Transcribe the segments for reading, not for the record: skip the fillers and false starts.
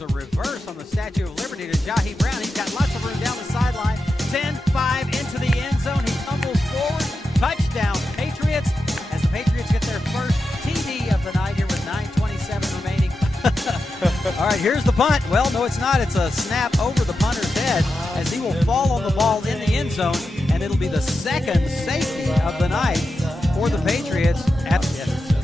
There's a reverse on the Statue of Liberty to Jahi Brown. He's got lots of room down the sideline. 10-5 into the end zone. He tumbles forward. Touchdown, Patriots, as the Patriots get their first TD of the night here with 9:27 remaining. All right, here's the punt. Well, no, it's not. It's a snap over the punter's head as he will fall on the ball in the end zone, and it'll be the second safety of the night for the Patriots.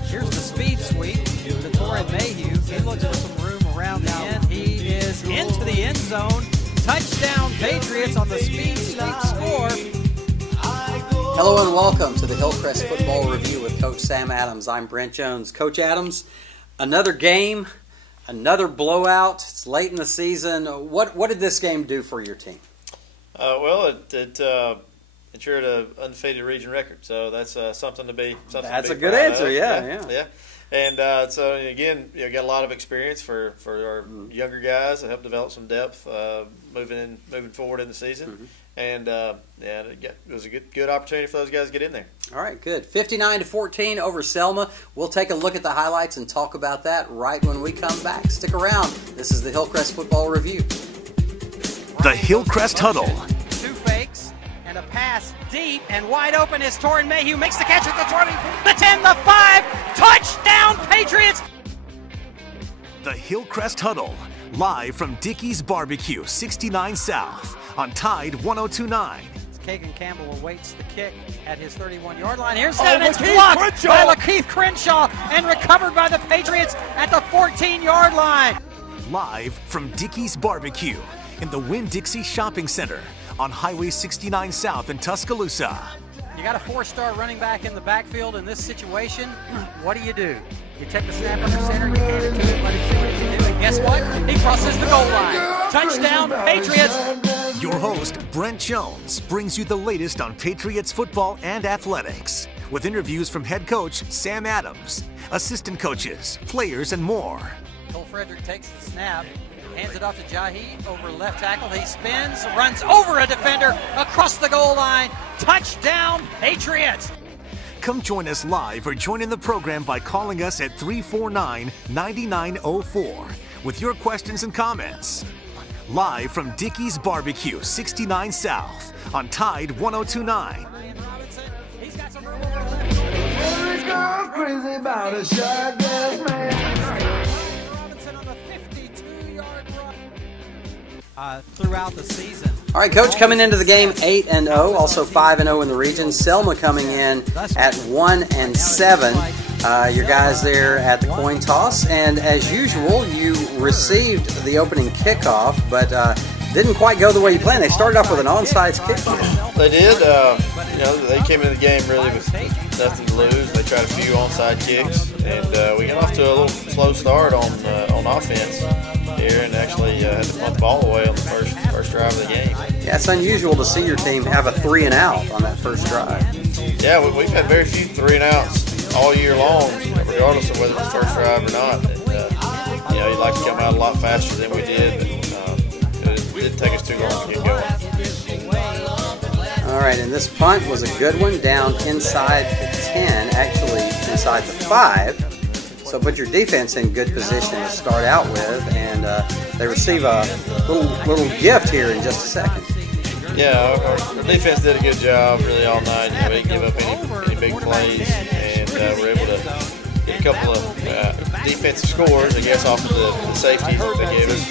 Here's the speed sweep to Torrin Mayhew. He looks for some room around the end. He is into the end zone. Touchdown, Patriots on the speed sweep score. Hello and welcome to the Hillcrest Football Review with Coach Sam Adams. I'm Brent Jones. Coach Adams, another game, another blowout. It's late in the season. What did this game do for your team? It ensured an undefeated region record, so that's something to be. That's a good answer. Yeah. And so again, got a lot of experience for our younger guys to help develop some depth moving forward in the season. Mm-hmm. And it was a good opportunity for those guys to get in there. All right, good. 59-14 over Selma. We'll take a look at the highlights and talk about that right when we come back. Stick around. This is the Hillcrest Football Review. The Hillcrest Huddle. Two fakes and a pass deep and wide open as Torrin Mayhew makes the catch at the 20, the 10, the 5. Touchdown, Patriots! The Hillcrest Huddle, live from Dickey's Barbecue, 69 South. On Tide 102.9. Kagan Campbell awaits the kick at his 31-yard line. Here's that, and it's blocked by Lakeith Crenshaw and recovered by the Patriots at the 14-yard line. Live from Dickey's Barbecue in the Winn-Dixie Shopping Center on Highway 69 South in Tuscaloosa. You got a 4-star running back in the backfield in this situation. What do? You take the snap under center, you hand it to him, let him see what he can do. And guess what? He crosses the goal line. Touchdown, Patriots! Your host, Brent Jones, brings you the latest on Patriots football and athletics, with interviews from head coach Sam Adams, assistant coaches, players, and more. Cole Frederick takes the snap, hands it off to Jahi over left tackle. He spins, runs over a defender, across the goal line. Touchdown, Patriots! Come join us live or join in the program by calling us at 349-9904 with your questions and comments. Live from Dickey's Barbecue, 69 South on Tide 102.9. He's got some crazy about a shotgun man. Robinson on the 52-yard run throughout the season. All right, Coach, coming into the game 8-0, also 5-0 in the region. Selma coming in at 1-7. Your guys there at the coin toss, and as usual, you received the opening kickoff, but didn't quite go the way you planned. They started off with an onside kick. They did. They came into the game really with nothing to lose. They tried a few onside kicks, and we got off to a little slow start on offense here, and actually had to punt the ball away on the first drive of the game. Yeah, it's unusual to see your team have a 3-and-out on that first drive. Yeah, we've had very few 3-and-outs all year long, regardless of whether it's first drive or not. And, you'd like to come out a lot faster than we did. It didn't take us too long to get going. All right, and this punt was a good one down inside the 10, actually inside the 5. So put your defense in good position to start out with, and they receive a little gift here in just a second. Yeah, our defense did a good job really all night. We didn't give up any big plays, and we're able to get a couple of defensive scores, I guess, off of the safeties that they gave us.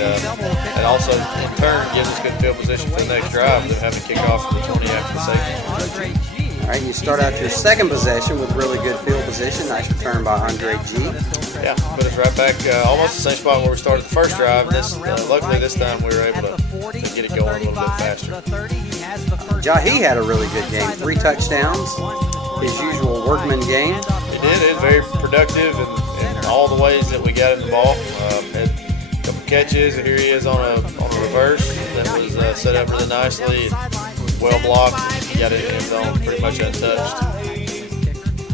And also, in turn, gives us good field position for the next drive. They're having kickoff from the 20 after the safety. All right, you start out your second possession with really good field position. Nice return by Andre G. Yeah, put us right back almost the same spot where we started the first drive. Luckily, this time we were able to get it going a little bit faster. Jahi had a really good game. 3 touchdowns, his usual workman game. He did. It was very productive in all the ways that we got him the ball. Had a couple catches, and here he is on a reverse that was set up really nicely. Well blocked. He got it in his zone pretty much untouched.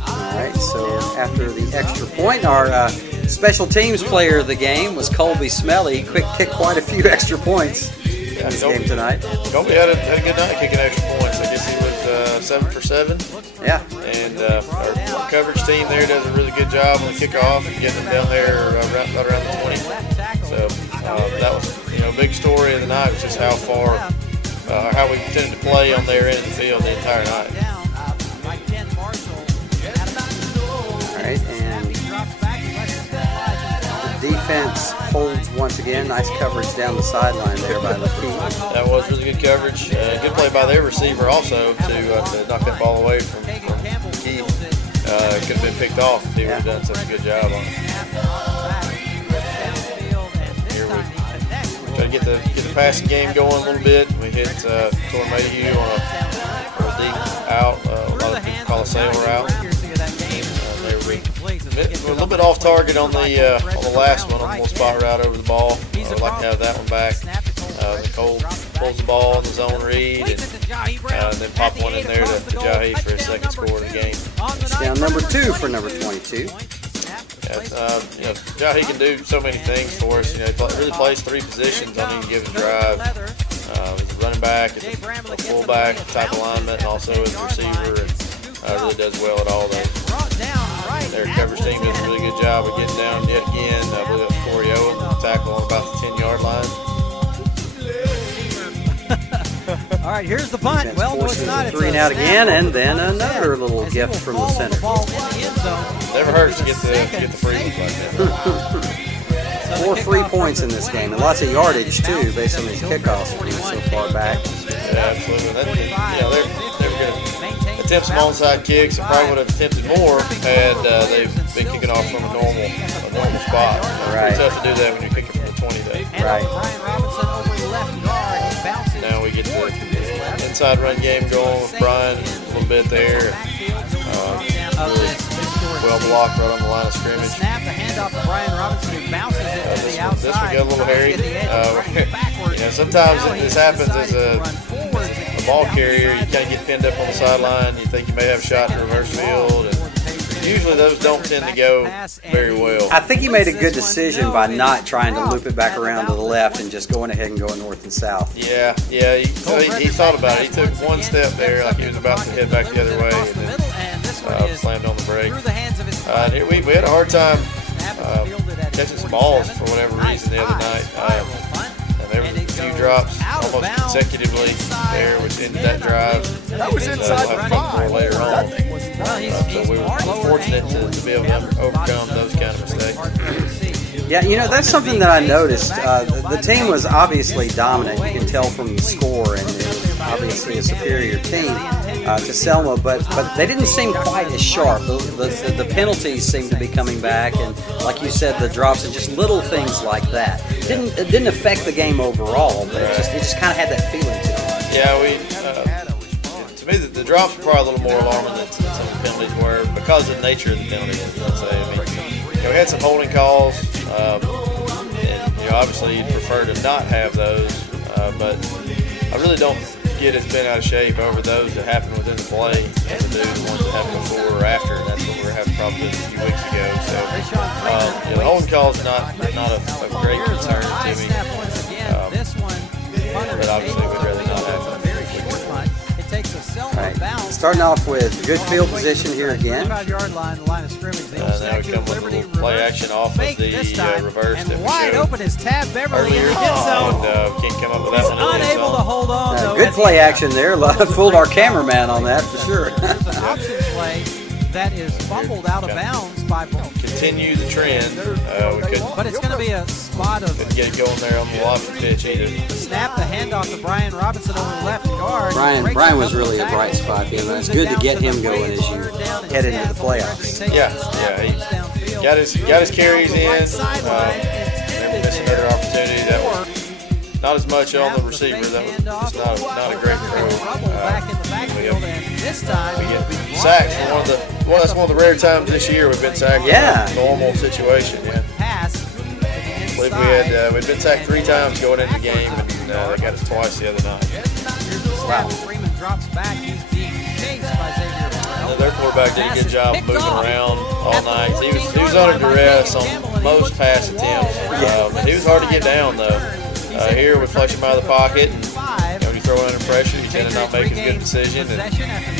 All right, so after the extra point, our special teams player of the game was Colby Smelly. He kicked quite a few extra points in this game tonight. Colby had a good night kicking extra points. I guess he was 7 for 7. Yeah. And our coverage team there does a really good job on the kickoff and getting them down there right around the 20. So So that was, a big story of the night was just how we tended to play on their end of the field the entire night. All right, and the defense holds once again. Nice coverage down the sideline there by Lafitte. That was really good coverage. Good play by their receiver also to knock that ball away from Keith. Could have been picked off if he would have done such a good job on it. Here we try to get the passing game going a little bit. We hit Mayhew on a deep out. A lot of people call a sail route. We're a little bit off target on the last one, on the little spot route over the ball. I'd like to have that one back. Nicole pulls the ball in the zone read and then pop one in there to Jahi for his second score in the game. Down number 2 for number 22. Jahi can do so many things for us. He really plays 3 positions on any given drive. He's a running back, he's a fullback type alignment, and also as a receiver. And really does well at all those. Their coverage team does a really good job of getting down yet again. I believe that's Corey Owen, tackle on about the 10-yard line. All right, here's the punt. Well, no, it's not. It's 3 and out again, and then another little gift from the center. Never hurts to get the free ones like that. 4 free points in this game, and lots of yardage too, based on these kickoffs so far back. Yeah, absolutely. They were going to attempt some onside kicks and probably would have attempted more had they've been kicking off from a normal spot. Right. It's tough to do that when you're kicking from the 20 though. Right. Now we get the inside run game going with Brian a little bit there. Really well blocked right on the line of scrimmage. Snap the handoff to Brian Robinson, who bounces it to the outside. This one got a little hairy. Sometimes this happens as a ball carrier. You kind of get pinned up on the sideline. You think you may have a shot to reverse field, and usually those don't tend to go very well. I think he made a good decision by not trying to loop it back around to the left and just going ahead and going north and south. Yeah. He thought about it. He took one step there, like he was about to head back the other way, and then slammed on the brakes. We had a hard time catching some balls for whatever reason the other night. And there was a few drops almost consecutively there, which ended that drive. That was inside the 5. Later on. So we were fortunate to be able to overcome those kind of mistakes. Yeah, that's something that I noticed. The team was obviously dominant. You can tell from the score, and it was obviously a superior team to Selma, but they didn't seem quite as sharp. The penalties seemed to be coming back, and like you said, the drops and just little things like that. It didn't affect the game overall, but it just kind of had that feeling to it. Yeah, to me, the drops were probably a little more alarming than some of the penalties were because of the nature of the penalties, let's say. I mean, we had some holding calls, and obviously you'd prefer to not have those, but I really don't get as bent out of shape over those that happen within the play as I do the ones that happen before or after. That's what we were having problems with a few weeks ago. So the holding call is not a great concern to me, but obviously we'd rather not have them. All right. Starting off with good field position here again. Now we come with a little play action off of the reverse that we wide showed open is Tab Beverly earlier, in the end zone. and can't come up with that one. Unable to hold on. Though, Good play action there. Fooled our cameraman on that for sure. There's an option play that is fumbled out of bounds by continue the trend. We couldn't, but it's going to be a spot of couldn't get it going there on the lobby pitch either. Snap the handoff to Brian Robinson on the left guard. Brian was really a bright spot here. It's good to get him going as you head into the playoffs. Yeah, he got his carries in. Remember missing another opportunity. That was not as much on the receiver. That was just not a great throw. We get sacks for that's one of the rare times this year we've been sacked in a normal situation. Yeah. I believe we'd been sacked 3 times going into the game, and they got us twice the other night. Wow. Freeman drops back. He's being chased by Xavier. Their quarterback did a good job of moving around all night. He was under duress on most pass attempts. He was hard to get down though. Here we flush him out of the pocket, and when you throw it under pressure, you tend to not make a good decision, and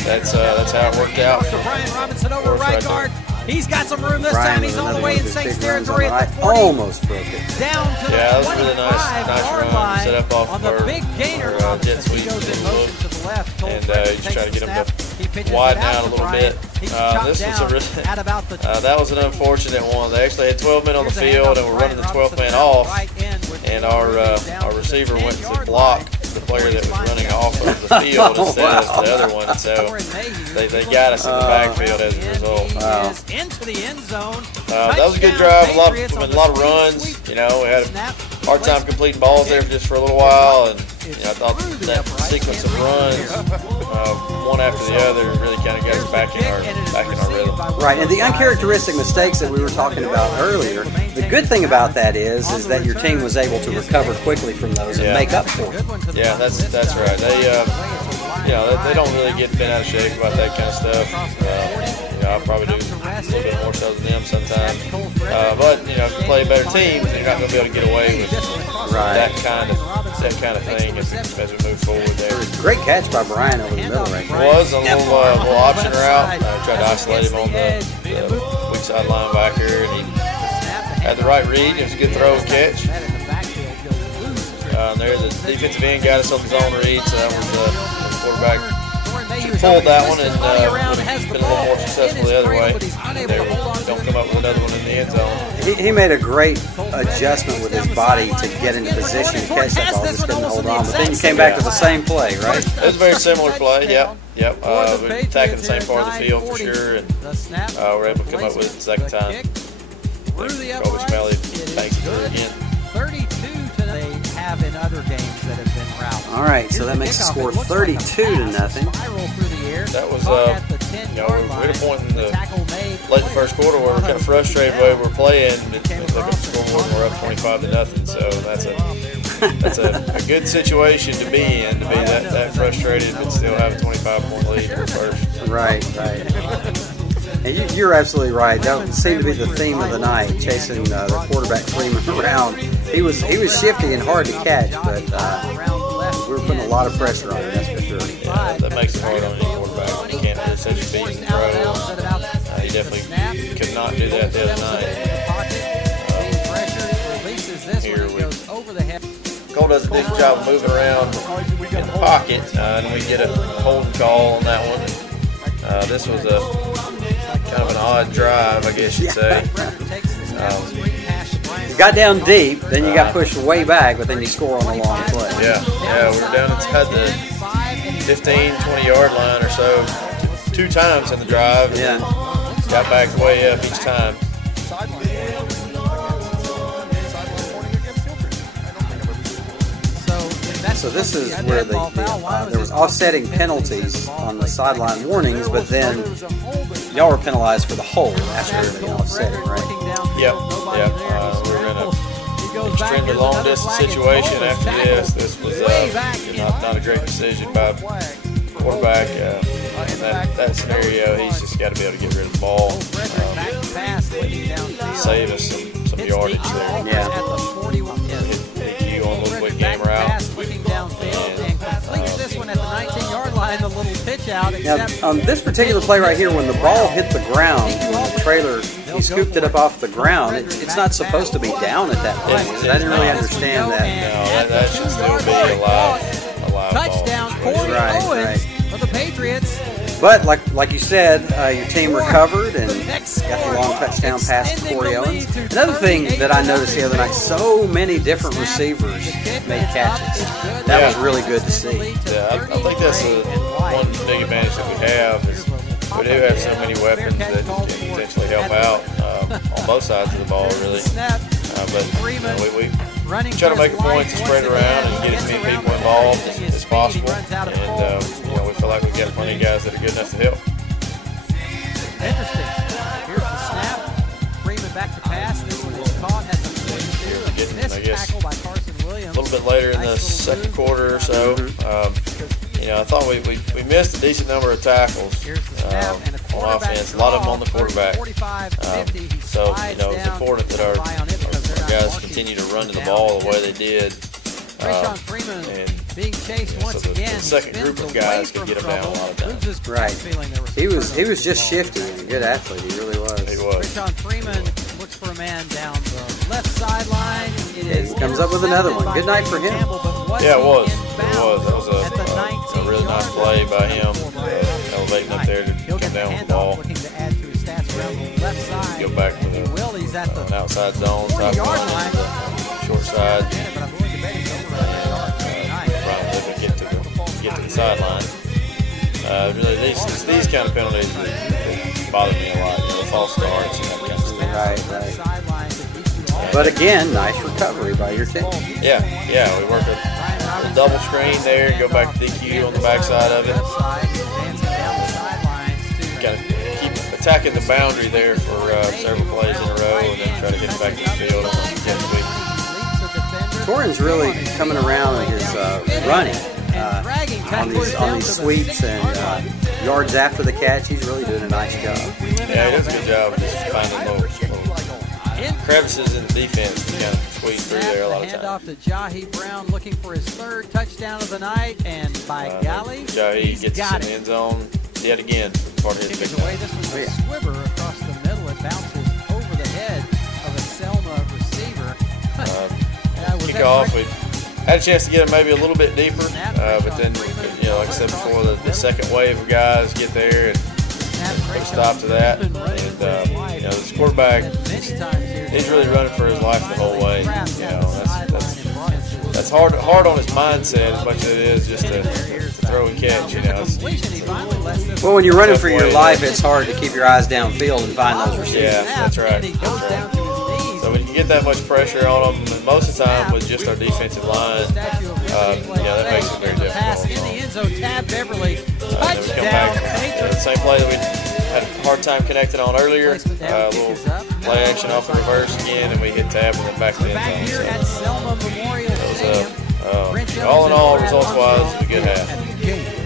that's how it worked out. Brian Robinson over right guard. He's got some room this Brian time. with He's all the another way one in of his Saints big runs on territory the at the right. 40. Almost broke it. Down to Yeah, that was the a really nice 25-yard run. line Set up off on our the big gainer. jet He sweep goes in motion to the left. and Frederick just try to takes get the him snap. He pitches to widen it out out a to little Bryant. bit. He's chopped This was down a really, at about the that was an unfortunate one. They actually had 12 men on the Here's a field handoff and were to running the Brian 12th man Robinson off, right in with and the our down to the receiver went to 10-yard block line. the player that was running off of the field instead of the other one. So they got us in the backfield as a result. Wow. Into the end zone. That was a good drive. A lot of runs. You know, we had a hard time completing balls there just for a little while, and I thought that sequence of runs, one after the other, really kind of got us back in our rhythm. Right, and the uncharacteristic mistakes that we were talking about earlier, the good thing about that is that your team was able to recover quickly from those and make up for it. Yeah, that's right. They don't really get bent out of shape about that kind of stuff. I probably do a little bit more so than them sometimes. But if you play better teams, you're not going to be able to get away with that kind of thing as we move forward there. Great catch by Brian over the middle right there. It was a little option route. Tried to isolate him on the weak side linebacker, and he had the right read. It was a good throw and catch. There, the defensive end got us on his own read, so that was the quarterback pulled that one and been a little more successful the other way. Don't come up with another one in the end zone. He made a great adjustment with his body to get into position to catch that ball, just couldn't hold on. But then you came back to the same play, right? It was a very similar play, yep. We're attacking the same part of the field for sure, and we're able to come up with it the second time. Probably Smelly banks it through again. 32 they have in other games that have been routes. All right, so that makes the score 32-0. That was, we're at a point in the late first quarter where we're kind of frustrated the way we're playing. They pick up the scoreboard and we're up 25-0. So that's a good situation to be in, to be that frustrated but still have a 25-point lead for first. Right. And you're absolutely right. That seemed to be the theme of the night, chasing the quarterback Freeman around. He was shifty and hard to catch, but we were putting a lot of pressure on him, that's for sure. Yeah, that makes it hard on any quarterback. You can't hit such a beast and throw. He definitely could not do that the other night. Cole does a decent job of moving around in the pocket, and we get a holding call on that one. This was a kind of an odd drive, I guess you'd say. You got down deep, then you got pushed way back, but then you score on the long play. Yeah, we were down inside the 15, 20-yard line or so 2 times in the drive, and got back way up each time. So this is where there was offsetting penalties on the sideline warnings, but then y'all were penalized for the hold after the offsetting, right? Yep. We're in an extremely long distance situation after this. This was not a great decision by the quarterback. In that scenario, he's just got to be able to get rid of the ball, save us some yardage there. Hit Q on a little quick game route. Now, on this particular play right here, when the ball hit the ground, when the trailer, he scooped it up off the ground, it's not supposed to be down at that point. I didn't really understand that. No, that should still be a live touchdown, Corey Owens for the Patriots. But like you said, your team recovered and got the long touchdown pass to Corey Owens. Another thing that I noticed the other night, so many different receivers made catches. That was really good to see. Yeah, I think that's one big advantage that we have is we do have so many weapons that can potentially help out on both sides of the ball, really. But we try to make a point to spread around and get as many people involved as possible. And we feel like we've got plenty of guys that are good enough to help. Interesting. Here's the snap. Freeman back to pass. This one is caught at the 42. Tackle by Carson Williams. A little bit later in the second quarter or so. I thought we missed a decent number of tackles on offense. A lot of them on the quarterback. So it's important that our guys continue to run to the ball the way they did. And Being chased once So the again. second group of guys could get him down a lot of times. Right. He was just shifty and a good athlete. He really was. He was. Richon Freeman looks for a man down the left sideline. He comes up with another one. Good night for him. Yeah, it was. That was a really nice play by him, elevating up there to come down with the ball. Go back to the outside zone, top line, short side. Get to the sideline. Really, these kind of penalties bother me a lot. The false starts and that kind of stuff. Right. But again, nice recovery by your team. Yeah. We work a double screen there, go back to DQ on the backside of it. Kind of keep attacking the boundary there for several plays in a row, and then try to get it back to the field on the next week. Torrens really coming around in his running on these sweeps and yards after the catch. He's really doing a nice job. Yeah, he does a good job of just finding little crevices in the defense to kind of squeeze through there a lot of times. Hand off to Jahi Brown, looking for his third touchdown of the night, and by golly, Jahi gets us in the end zone yet again. Part of his big away. This was a swiver across the middle. It bounces over the head of a Selma receiver. Kick off. We had a chance to get him maybe a little bit deeper, but then, like I said before, the second wave of guys get there and put a stop to that. And this quarterback, he's really running for his life the whole way. That's hard on his mindset as much as it is just to throw and catch. Well, when you're running for your life, it's hard to keep your eyes downfield and find those receivers. Yeah, that's right. So when you get that much pressure on them, and most of the time with just our defensive line, that makes it very difficult. Then we come back, the same play that we had a hard time connecting on earlier, a little play action off the reverse again, and we hit tab and then back to the end zone. So, all in all, results-wise, it was a good half.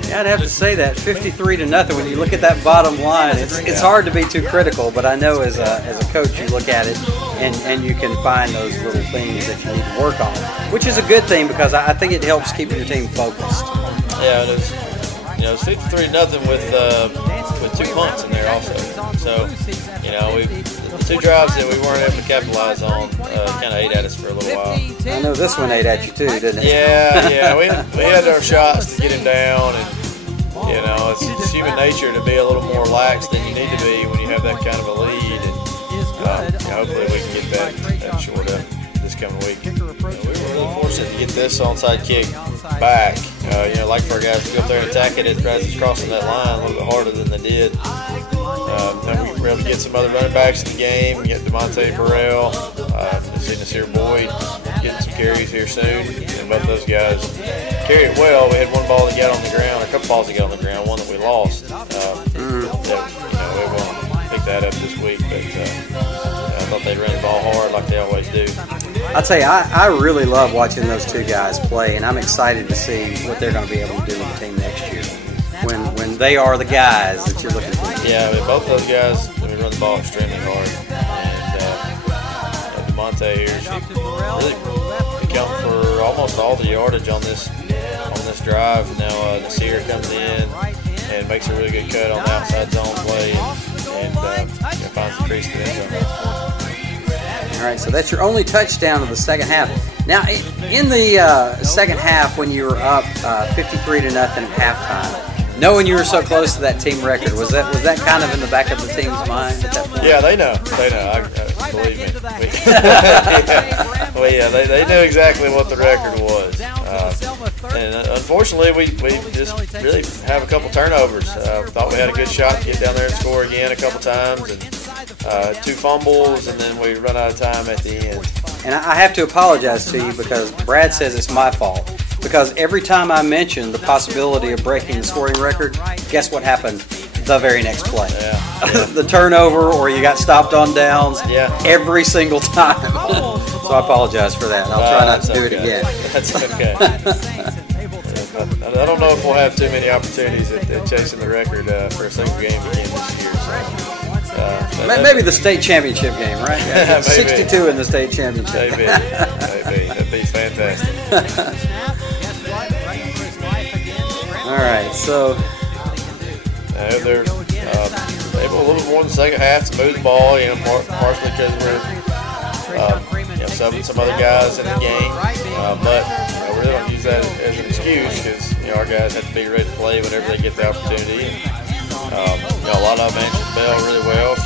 Yeah, I'd have to say that 53-0. When you look at that bottom line, it's hard to be too critical. But I know as a coach, you look at it and you can find those little things that you need to work on, which is a good thing because I think it helps keep your team focused. Yeah, it is. It's 53-0 with 2 punts in there also. So, the 2 drives that we weren't able to capitalize on kind of ate at us for a little while. I know this one ate at you too, didn't it? Yeah. We had our shots to get him down, and it's human nature to be a little more lax than you need to be when you have that kind of a lead. And hopefully we can get that short up this coming week. We were really fortunate to get this onside kick back. Like for our guys to go up there and attack it as it's crossing that line a little bit harder than they did. Then we were able to get some other running backs in the game, get DeMonte Burrell, see Nasir Boyd getting some carries here soon, and both those guys carry it well. We had one ball that got on the ground, a couple balls that got on the ground, one that we lost. We will pick that up this week, but I thought they'd run the ball hard like they always do. I'll tell you, I really love watching those 2 guys play, and I'm excited to see what they're going to be able to do with the team next year when they are the guys that you're looking for. Yeah, both those guys run the ball extremely hard. And DeMonte here, she really accounting for almost all the yardage on this drive. Now Nasir comes in and makes a really good cut on the outside zone play and finds the crease to the end zone. All right, so that's your only touchdown of the second half. Now, in the second half, when you were up 53-0 at halftime, knowing you were so close to that team record, was that kind of in the back of the team's mind at that point? Yeah, they know. Believe me. They knew exactly what the record was. And unfortunately, we just really have a couple turnovers. Thought we had a good shot to get down there and score again a couple times, and 2 fumbles, and then we run out of time at the end. And I have to apologize to you because Brad says it's my fault. Because every time I mention the possibility of breaking the scoring record, guess what happened the very next play? Yeah. The turnover, or you got stopped on downs. Yeah. Every single time. So I apologize for that. I'll try not to do it again. That's okay. I don't know if we'll have too many opportunities at chasing the record for a single game again this year. So, maybe the state championship game, right? Yeah, 62 in the state championship. Maybe. That'd be fantastic. All right, so they're able a little bit more in the second half to move the ball. Partially because we're subbing some other guys in the game, but we really don't use that as an excuse because our guys have to be ready to play whenever they get the opportunity. And, a lot of them answer the bell really well. A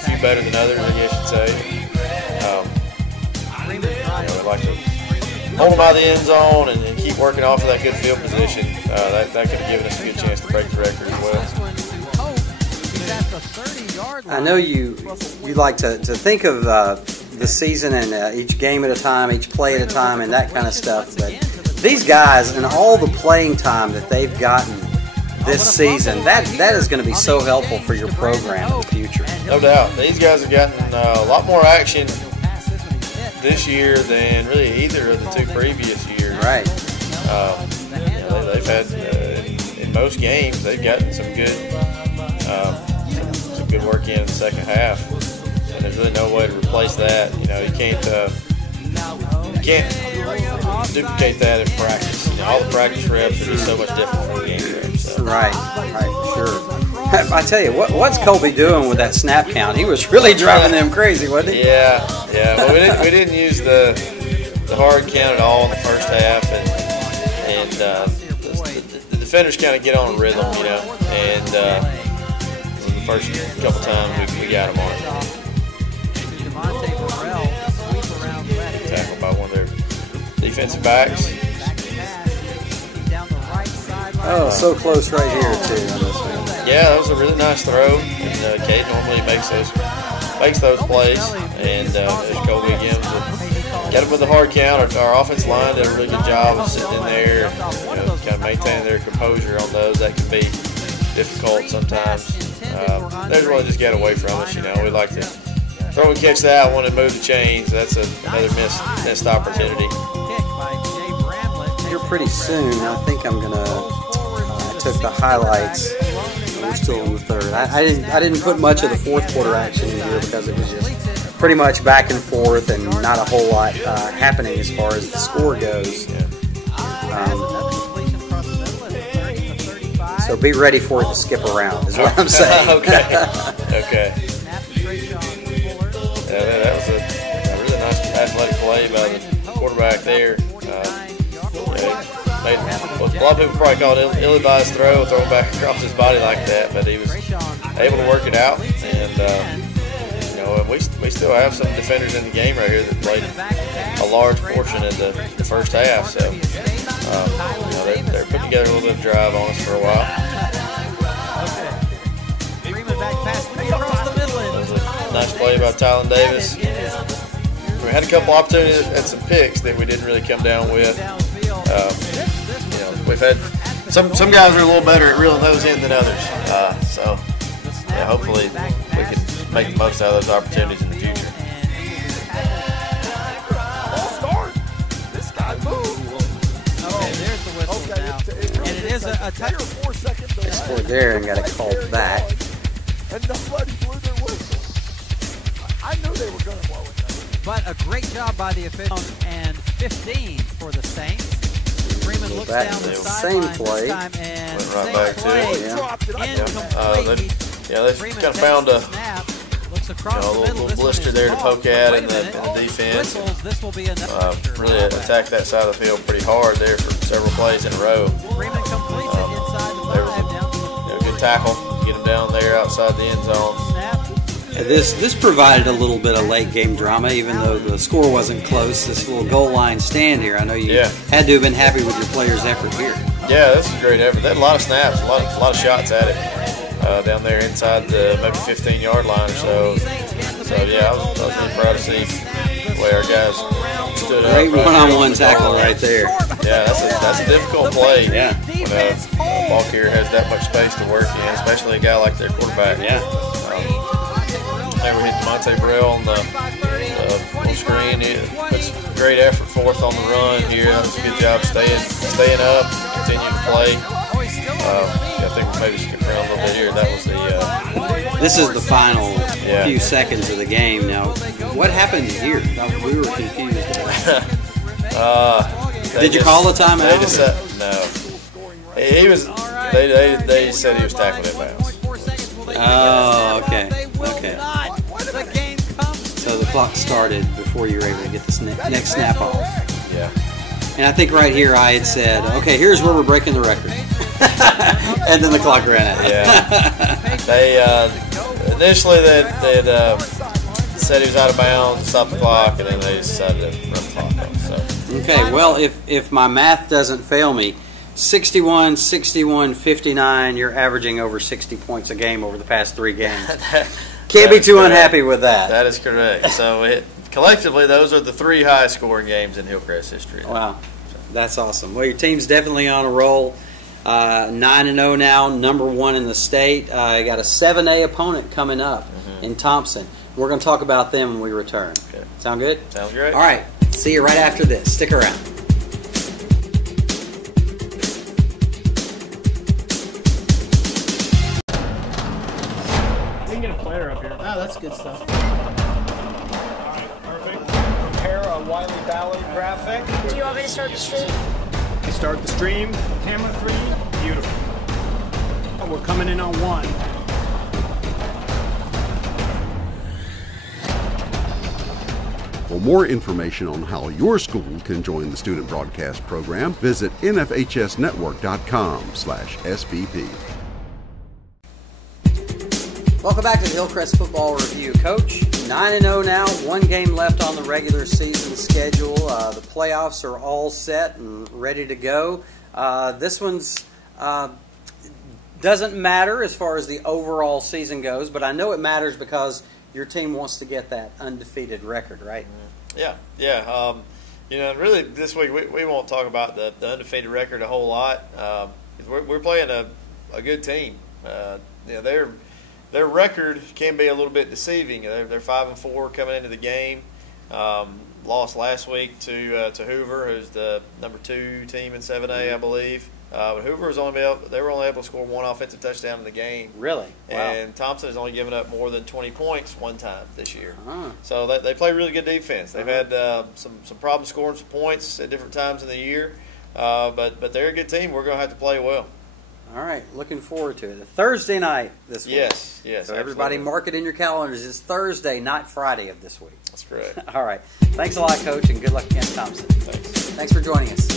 few better than others, I guess you'd say. We'd like to hold them out of the end zone and keep working off of that good field position. That could have given us a good chance to break the record as well. I know you like to think of the season and each game at a time, each play at a time, and that kind of stuff. But these guys and all the playing time that they've gotten this season, that is going to be so helpful for your program in the future. No doubt. These guys have gotten a lot more action this year than really either of the two previous years. Right. They've had in most games they've gotten some good work in the second half, and there's really no way to replace that. You can't duplicate that in practice. All the practice reps are just so much different from the game reps. So. Right, sure. I tell you, what's Colby doing with that snap count? He was really driving them crazy, wasn't he? Yeah. Well, we didn't use the hard count at all in the first half, and the defenders kind of get on a rhythm, and the first couple times we got them on it. Tackled by one of their defensive backs. Oh, so close right here too. Yeah, that was a really nice throw, and Cade normally makes those plays, and as Colby again got him with the hard count. Our offensive line did a really good job of sitting in there, kind of maintaining their composure on those. That can be difficult sometimes. They really just get away from us. We like to throw and catch that one and move the chains. That's another missed opportunity. Here pretty soon, I think I'm gonna. I took the highlights. We're still in the third. I didn't put much of the fourth quarter action in here because it was just pretty much back and forth and not a whole lot happening as far as the score goes. So be ready for it to skip around, is what I'm saying. Okay. That was a really nice athletic play by the quarterback there. A lot of people probably call it ill-advised throw back across his body like that, but he was able to work it out. And and we still have some defenders in the game right here that played a large portion of the first half. So they're putting together a little bit of drive on us for a while. That was a nice play by Tylen Davis. We had a couple opportunities at some picks that we didn't really come down with. We've had some guys are a little better at reeling those in than others. Hopefully we can make the most out of those opportunities in the future. This guy moved. Okay, there's the whistle now. And it is a tighter 4 second delay. They scored there and got it called back. And nobody blew their whistle. I knew they were going to blow it. But a great job by the official, and 15 for the Saints. Freeman looks back down the same sideline play. this time and Went right back to it. incomplete. They kind of found a little blister there to poke at in the defense. This will be enough. Really attacked that side of the field pretty hard there for several plays in a row. Freeman completes it inside the 5. Good tackle, get him down there outside the end zone. This provided a little bit of late game drama, even though the score wasn't close. This little goal line stand here, I know you had to have been happy with your players' effort here. Yeah, this is a great effort. They had a lot of snaps, a lot of shots at it down there inside the maybe 15-yard line or so. So yeah, I was really proud to see the way our guys stood up. Great one-on-one tackle right there. Yeah, that's a difficult play. Yeah. When a ball carrier has that much space to work in, especially a guy like their quarterback. Yeah. They were hitting Monte Burrell on the full screen. It puts great effort forth on the run here. That's a good job staying up, continuing to play. I think we maybe skipped around a little bit here. That was This is the final few seconds of the game. Now, what happened here? We were confused. Did you call the timeout? No. He was. They said he was tackled in bounds. Oh, okay. So the clock started before you were able to get this next snap off. Yeah. And I think right here I had said, okay, here's where we're breaking the record. And then the clock ran out. Yeah. They initially they said he was out of bounds, stopped the clock, and then they decided to run the clock off. So. Okay, well, if my math doesn't fail me, 61, 61, 59, you're averaging over 60 points a game over the past 3 games. Can't be too unhappy with that. That is correct. So collectively, those are the 3 highest scoring games in Hillcrest history. Wow, that's awesome. Well, your team's definitely on a roll. 9-0 now, number 1 in the state. You got a 7A opponent coming up in Thompson. We're going to talk about them when we return. Okay. Sound good? Sounds great. All right. See you right after this. Stick around. We can get a player up here. Oh, that's good stuff. Perfect. Prepare a Wiley Valley graphic. Do you want me to start the stream? We start the stream. Camera 3. Beautiful. Oh, we're coming in on 1. For more information on how your school can join the student broadcast program, visit nfhsnetwork.com/SBP. Welcome back to the Hillcrest Football Review. Coach, 9-0 now, 1 game left on the regular season schedule. The playoffs are all set and ready to go. This one's doesn't matter as far as the overall season goes, but I know it matters because your team wants to get that undefeated record, right? Yeah. Really this week we won't talk about the undefeated record a whole lot. We're playing a good team. Their record can be a little bit deceiving. They're 5-4 coming into the game. Lost last week to Hoover, who's the number 2 team in 7A, I believe. But Hoover was only able to score 1 offensive touchdown in the game. Really? Wow. And Thompson has only given up more than 20 points 1 time this year. Uh-huh. So they play really good defense. They've had some problems scoring some points at different times in the year. But they're a good team. We're going to have to play well. All right, looking forward to it. A Thursday night this week. Yes. So everybody absolutely. mark it in your calendars. It's Thursday, not Friday of this week. That's correct. All right. Thanks a lot, Coach, and good luck against Thompson. Thanks. Thanks for joining us.